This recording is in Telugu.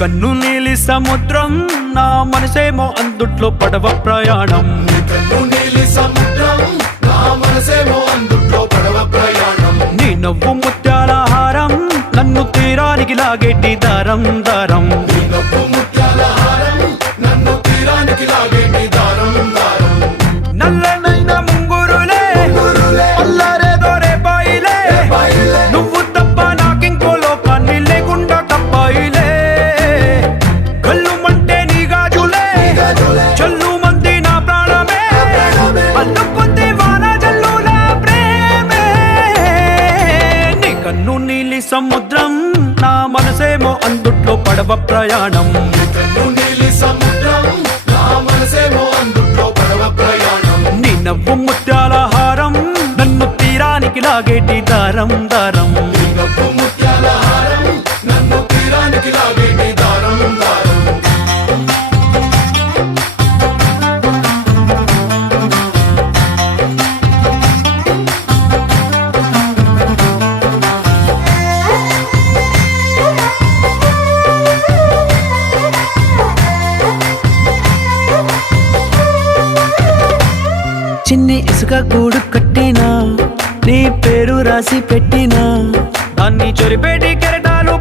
కన్ను నీలి సముద్రం నా మనసేమో అందుట్లో పడవ ప్రయాణం. కన్ను నీలి సముద్రం నా మనసేమో అందుట్లో పడవ ప్రయాణం. నీ నవ్వు ముత్యాల హారం నన్ను తీరానికి లాగేటి దారం దారం. నీ నవ్వు ముత్యాల హారం నన్ను తీరానికి లాగేటి దారం దారం. నల్లనైన ముంగురులే అల్లారేదో రేపాయిలే, నువ్వు తప్ప నాకింకో లోకాన్ని లేకుండా కప్పాయిలే. కళ్ళు మంటే నీ గాజులే చల్లు మంది నా ప్రాణమే, అల్లుకుంది వాన జల్లుల ప్రేమే. నీ కన్ను నీలి సముద్రం నా మనసేమో అందుట్లో పడవ ప్రయాణం. కన్ను నీలి సముద్రం నా మనసేమో అందుట్లో పడవ ప్రయాణం. నీ నవ్వు ముత్యాల హారం నన్ను తీరానికి లాగేటి దారం దారం. నీ నవ్వు ముత్యాల హారం నన్ను తీరానికి లాగేటి దారం దారం. చిన్ని ఇసుక గూడు కట్టినా నీ పేరు రాసి పెట్టినా, దాన్ని చొరిపేటి కెరటాలు